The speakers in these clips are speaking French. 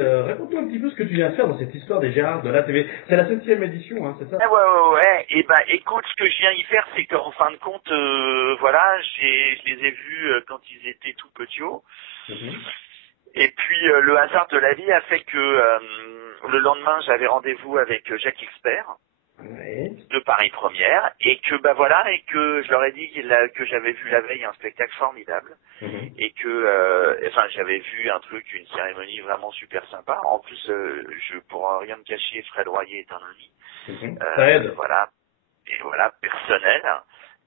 Raconte-nous un petit peu ce que tu viens faire dans cette histoire des Gérard de la TV. C'est la 7e édition, hein, c'est ça? Ouais. Et ben, écoute, ce que je viens y faire, c'est qu'en fin de compte, voilà, je les ai vus quand ils étaient tout petits. Mhm. Et puis, le hasard de la vie a fait que le lendemain, j'avais rendez-vous avec Jacques Expert Oui. de Paris Première, et que bah voilà, et que je leur ai dit que j'avais vu la veille un spectacle formidable, Mhm. et que, enfin, j'avais vu un truc, une cérémonie vraiment super sympa. En plus, pour rien me cacher, Fred Royer est un ami. Mhm. Ça aide. Voilà, et voilà, personnel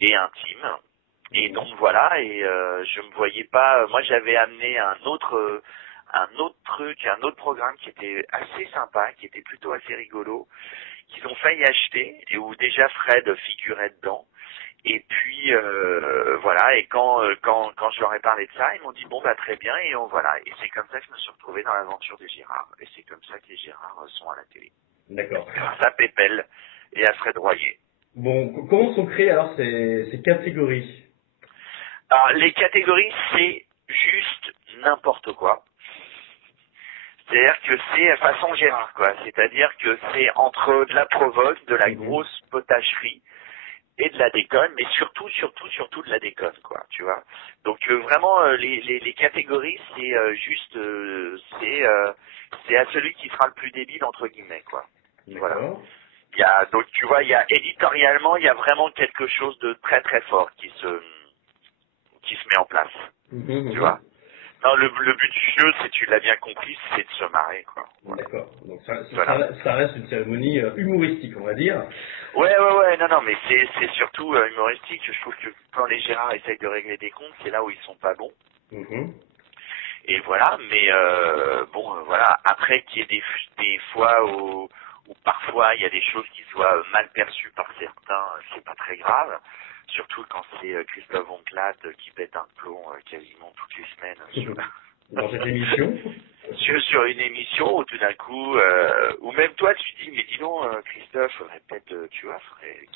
et intime. Et Mhm. donc voilà, et je me voyais pas. Moi, j'avais amené un autre truc, un autre programme qui était assez sympa, qui était plutôt assez rigolo, qu'ils ont failli acheter et où déjà Fred figurait dedans. Et puis voilà, et quand je leur ai parlé de ça, ils m'ont dit bon bah très bien, et voilà, et c'est comme ça que je me suis retrouvé dans l'aventure des Gérard, et c'est comme ça que les Gérard sont à la télé, D'accord. grâce à Pépel et à Fred Royer. Bon, comment sont créées alors ces catégories? Alors les catégories, c'est juste n'importe quoi. C'est-à-dire que c'est façon Gérard, quoi. C'est-à-dire que c'est entre de la provoque, de la Mhm. grosse potacherie et de la déconne, mais surtout de la déconne, quoi, tu vois. Donc vraiment, les catégories, c'est juste, c'est à celui qui sera le plus débile, entre guillemets, quoi. Voilà. D'accord. Donc tu vois, il y a éditorialement, il y a vraiment quelque chose de très très fort qui se met en place, Mhm, tu mhm. vois. Non, le but du jeu, c'est, tu l'as bien compris, c'est de se marrer, quoi. Voilà. D'accord. Donc Voilà. ça reste une cérémonie humoristique, on va dire. Ouais, non, mais c'est surtout humoristique. Je trouve que quand les Gérards essayent de régler des comptes, c'est là où ils sont pas bons. Mhm. Et voilà, mais bon, voilà. Après, qu'il y ait des fois où parfois il y a des choses qui soient mal perçues par certains, c'est pas très grave. Surtout quand c'est Christophe Ondelat qui pète un plomb quasiment toutes les semaines Dans cette émission. sur une émission où tout d'un coup, ou même toi tu dis, mais dis donc Christophe, faudrait peut-être, tu vois,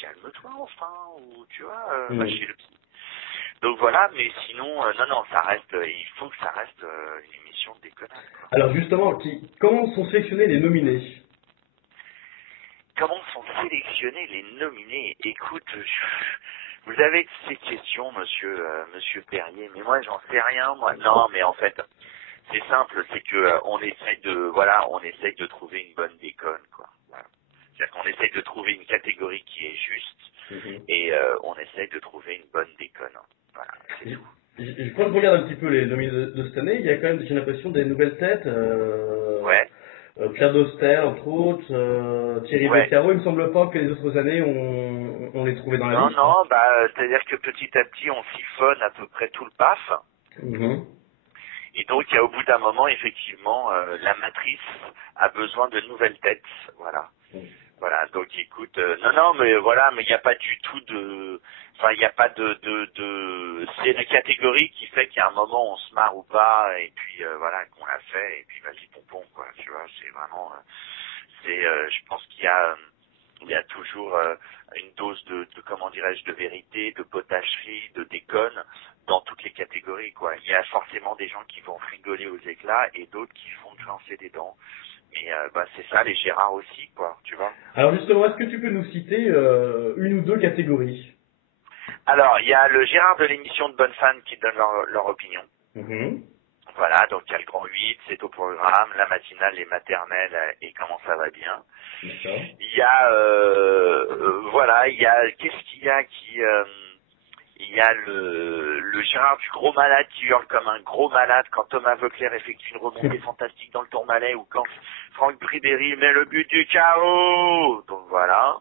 calme-toi enfin, ou tu vois, va Mhm. chez le psy. Donc voilà, mais sinon, non, ça reste, il faut que ça reste une émission de déconnade, quoi. Alors justement, comment sont sélectionnés les nominés? Comment sont sélectionnés les nominés? Écoute, vous avez ces questions, monsieur Perrier, mais moi j'en sais rien, moi. Non, mais en fait, c'est simple, c'est que on essaye de trouver une bonne déconne, quoi. Voilà. C'est-à-dire qu'on essaye de trouver une catégorie qui est juste, Mhm. et on essaye de trouver une bonne déconne. Voilà, c'est tout. Quand je regarde un petit peu les nominés de cette année, il y a quand même, j'ai l'impression, des nouvelles têtes. Ouais, Pierre Doster, entre autres, Thierry ouais. Beccaro. Il me semble pas que les autres années, on les trouvait dans la Non, liste. non, c'est-à-dire que petit à petit, on siphonne à peu près tout le PAF. Mhm. Et donc, il y a au bout d'un moment, effectivement, la matrice a besoin de nouvelles têtes. Voilà. Voilà, donc écoute, non, mais voilà, mais il n'y a pas du tout enfin, il n'y a pas c'est la catégorie qui fait qu'à un moment on se marre ou pas, et puis voilà, qu'on l'a fait, et puis vas-y pompon, quoi, tu vois, c'est vraiment, je pense il y a toujours une dose comment dirais-je, de vérité, de potacherie, de déconne dans toutes les catégories, quoi. Il y a forcément des gens qui vont rigoler aux éclats et d'autres qui font grincer des dents. Mais c'est ça, les Gérards aussi, quoi, tu vois. Alors justement, est-ce que tu peux nous citer une ou deux catégories? Alors, il y a le Gérard de l'émission de Bonne Fan qui donne leur opinion. Mhm. Voilà, donc il y a le grand 8, c'est au programme, la matinale, les maternelles et comment ça va bien. D'accord. Il y a, voilà, qu'est-ce qu'il y a il y a le Gérard du gros malade qui hurle comme un gros malade quand Thomas Voeckler effectue une remontée fantastique dans le Tourmalet ou quand Franck Ribéry met le but du chaos. Donc voilà.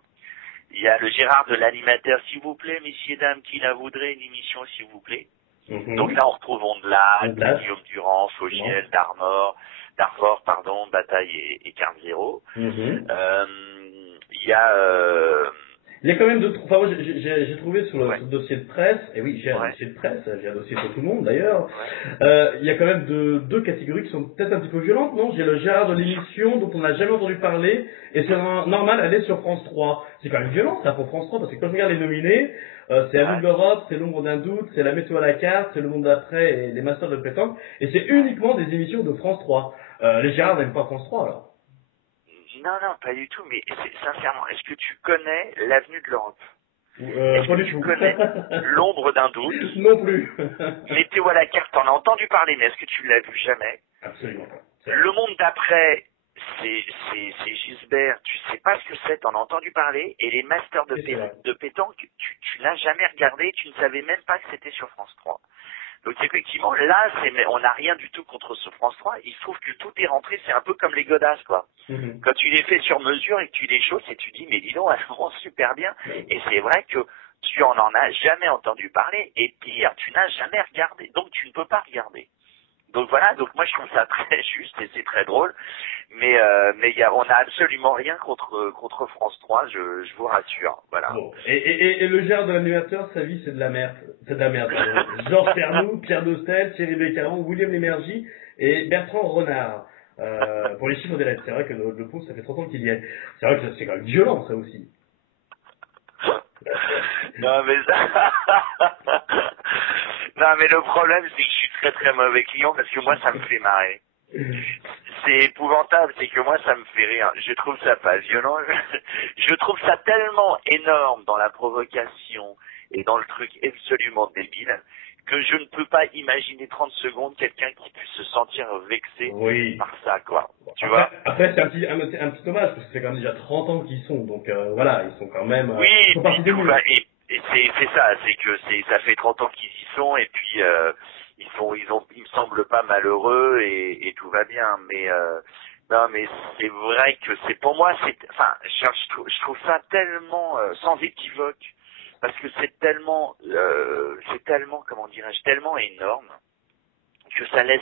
Il y a le Gérard de l'animateur, s'il vous plaît, messieurs, dames, qui la voudrait, une émission, s'il vous plaît. Donc Mhm. là, on retrouve Ondelat, En place. Guillaume Durand, Non. Fogiel, Darfort, Bataille et Carl Zéro. Mhm. Il y a, Il y a quand même d'autres. Enfin, moi, j'ai trouvé ouais, sur le dossier de presse, et oui, j'ai un ouais, dossier de presse, j'ai un dossier sur tout le monde d'ailleurs. ouais. Il y a quand même deux catégories qui sont peut-être un petit peu violentes, non? J'ai le Gérard de l'émission dont on n'a jamais entendu parler, et c'est normal, elle est sur France 3. C'est quand même violent ça pour France 3, parce que quand je regarde les nominés, c'est À Ouais. double Europe, c'est L'ombre d'un doute, c'est La météo à la carte, c'est Le monde d'après et Les masters de pétanque, et c'est uniquement des émissions de France 3. Les Gérard n'aiment pas France 3, alors. Non, non, pas du tout, mais sincèrement, est-ce que tu connais l'avenue de l'Europe? Pas du tout. Tu connais l'ombre d'un doute? Non plus. Météo à la carte, t'en as entendu parler, mais est-ce que tu l'as vu jamais? Absolument pas. Le monde d'après, c'est Gisbert, tu sais pas ce que c'est, t'en as entendu parler, et les masters de pétanque, tu n'as jamais regardé, tu ne savais même pas que c'était sur France 3. Donc effectivement, là, on n'a rien du tout contre ce France 3, il se trouve que tout est rentré, c'est un peu comme les godasses, quoi. Quand tu les fais sur mesure et que tu les chausses et tu dis, mais dis donc, elles vont super bien, et c'est vrai que tu en as jamais entendu parler, et pire, tu n'as jamais regardé, donc tu ne peux pas regarder. Donc voilà, donc moi je trouve ça très juste et c'est très drôle, mais on n'a absolument rien contre France 3, je vous rassure, voilà. Bon. Et le Gérard de l'animateur, sa vie c'est de la merde, Georges Pernou, Pierre Dostel, Thierry Beccaro, William Lémergie et Bertrand Renard. Pour les chiffres des lettres, c'est vrai que le pauvre ça fait 30 ans qu'il y est. C'est vrai que c'est quand même violent ça aussi. Non mais ça... Non mais le problème c'est que je suis très très mauvais client parce que moi ça me fait marrer. C'est épouvantable, c'est que moi ça me fait rire. Je trouve ça pas violent. Je trouve ça tellement énorme dans la provocation et dans le truc absolument débile que je ne peux pas imaginer 30 secondes quelqu'un qui puisse se sentir vexé par ça, quoi. Tu vois? Après, c'est un petit hommage, parce que c'est quand même déjà 30 ans qu'ils sont, donc voilà, ils sont quand même... Oui, et c'est ça, c'est que ça fait 30 ans qu'ils y sont, et puis ils me semblent pas malheureux, et tout va bien, mais... non, mais c'est vrai que pour moi, je trouve ça tellement sans équivoque, parce que c'est tellement, comment dirais-je, tellement énorme que ça laisse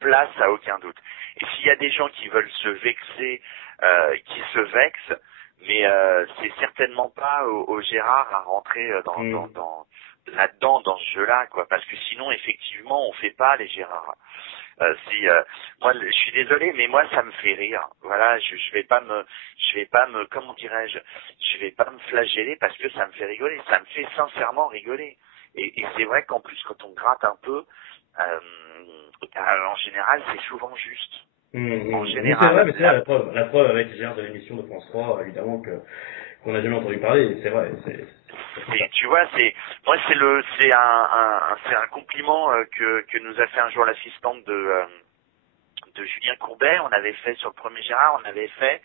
place à aucun doute. Et s'il y a des gens qui veulent se vexer, qui se vexent, mais c'est certainement pas au Gérard à rentrer là-dedans, dans ce jeu-là, quoi, parce que sinon, effectivement, on fait pas les Gérards. Moi je suis désolé mais moi ça me fait rire, voilà, je vais pas me comment dirais-je, je vais pas me flageller parce que ça me fait rigoler, ça me fait sincèrement rigoler, et c'est vrai qu'en plus quand on gratte un peu en général c'est souvent juste. En général, c'est vrai, mais c'est vrai, la preuve avec les Gérard de l'émission de France 3, évidemment qu'on n'a jamais entendu parler, c'est vrai, et tu vois, c'est un compliment que nous a fait un jour l'assistante de Julien Courbet. On avait fait sur le premier Gérard, on avait fait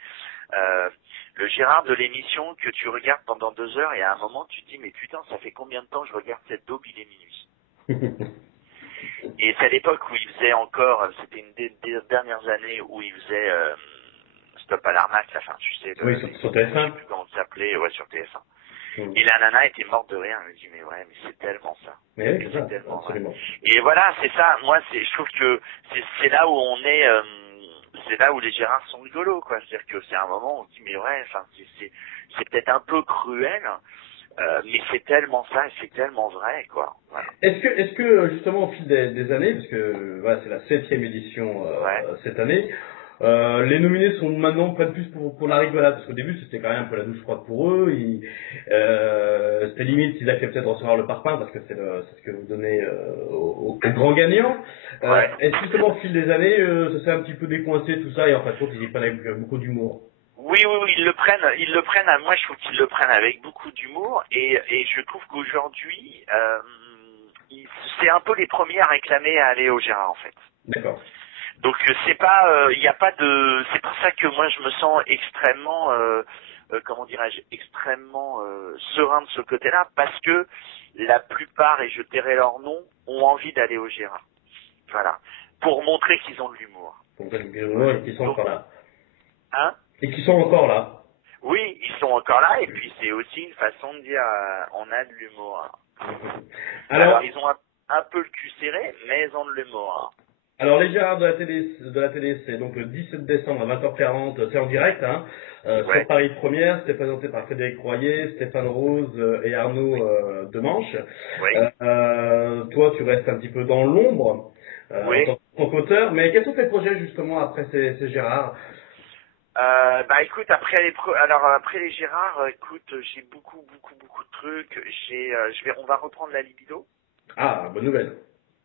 le Gérard de l'émission que tu regardes pendant 2 heures et à un moment tu te dis mais putain ça fait combien de temps que je regarde cette daube, il est minuit. Et c'est à l'époque où il faisait encore, c'était une des dernières années où il faisait Stop à l'arnaque, enfin tu sais, sur TF1. Je sais plus comment ça s'appelait, ouais, sur TF1. Et la nana était morte de rire, elle me dit mais ouais mais c'est tellement ça. Mais oui, c'est tellement absolument. Vrai. Et voilà, c'est ça, moi je trouve que c'est là où on est, c'est là où les Gérards sont rigolos, quoi. C'est-à-dire que c'est un moment où on se dit mais ouais, enfin c'est peut-être un peu cruel, mais c'est tellement ça et c'est tellement vrai, quoi. Voilà. Est-ce que justement au fil des années, parce que voilà, c'est la 7e édition cette année, les nominés sont maintenant prennent plus pour la rigolade, parce qu'au début c'était quand même un peu la douche froide pour eux, c'était limite s'ils acceptaient de recevoir le parpaing, parce que c'est ce que vous donnez aux grands gagnants. Est-ce que justement au fil des années, ça s'est un petit peu décoincé tout ça, et en fait ils y prennent avec beaucoup d'humour? Oui, ils le prennent, moi je trouve qu'ils le prennent avec beaucoup d'humour, et je trouve qu'aujourd'hui, c'est un peu les premiers à réclamer à aller au Gérard, en fait. D'accord. Donc c'est pas, il n'y a pas de, c'est pour ça que moi je me sens extrêmement, comment dirais-je, extrêmement serein de ce côté-là, parce que la plupart, et je tairai leur nom, ont envie d'aller au Gérard. Voilà, pour montrer qu'ils ont de l'humour. Pour montrer qu'ils ont de l'humour et qu'ils sont encore là. Hein? Et qui sont encore là. Oui, ils sont encore là, et puis c'est aussi une façon de dire, on a de l'humour. Alors ils ont un peu le cul serré, mais ils ont de l'humour. Alors les Gérards de la télé, c'est donc le 17 décembre à 20h40, c'est en direct, hein, sur Paris Première, c'était présenté par Frédéric Royer, Stéphane Rose et Arnaud Demanche. Toi, tu restes un petit peu dans l'ombre en tant qu'auteur, mais quels sont tes projets justement après ces Gérards? Bah écoute, après les Gérards, écoute, j'ai beaucoup de trucs. On va reprendre la libido. Ah, bonne nouvelle.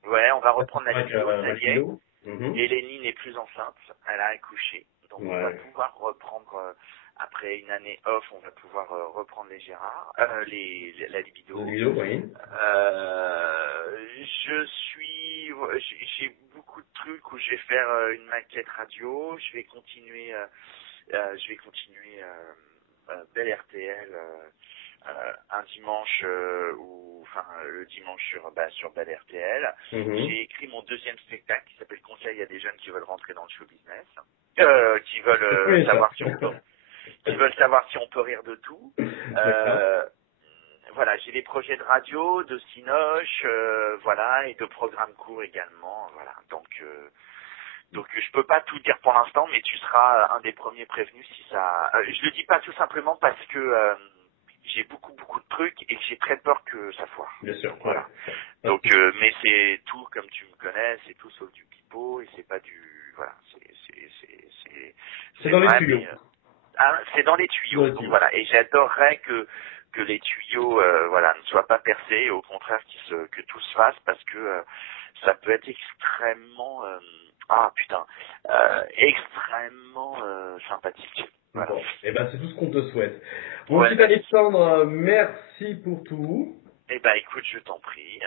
Ouais, on va reprendre la libido, ça y est. Hélénie n'est plus enceinte, elle a accouché. Donc on va pouvoir reprendre, après une année off, on va pouvoir reprendre les Gérard, la libido. Oui. J'ai beaucoup de trucs où je vais faire une maquette radio, je vais continuer Belle RTL un dimanche le dimanche sur Belle RTL. J'ai écrit mon deuxième spectacle qui s'appelle Conseil à des jeunes qui veulent rentrer dans le show business, qui veulent savoir si on peut rire de tout. Voilà, j'ai des projets de radio, de cinoche, et de programmes courts également, voilà. Donc je peux pas tout dire pour l'instant, mais tu seras un des premiers prévenus si ça. Je le dis pas tout simplement parce que j'ai beaucoup de trucs et j'ai très peur que ça foire. Bien sûr. Voilà. Donc mais c'est tout comme tu me connais, c'est tout sauf du pipeau et c'est pas du c'est dans les tuyaux. C'est dans les tuyaux. Donc voilà, et j'adorerais que les tuyaux ne soient pas percés, et au contraire que tout se fasse parce que ça peut être extrêmement extrêmement sympathique. Voilà. Bon, et c'est tout ce qu'on te souhaite. Bon, super Alexandre, merci pour tout. Écoute, je t'en prie.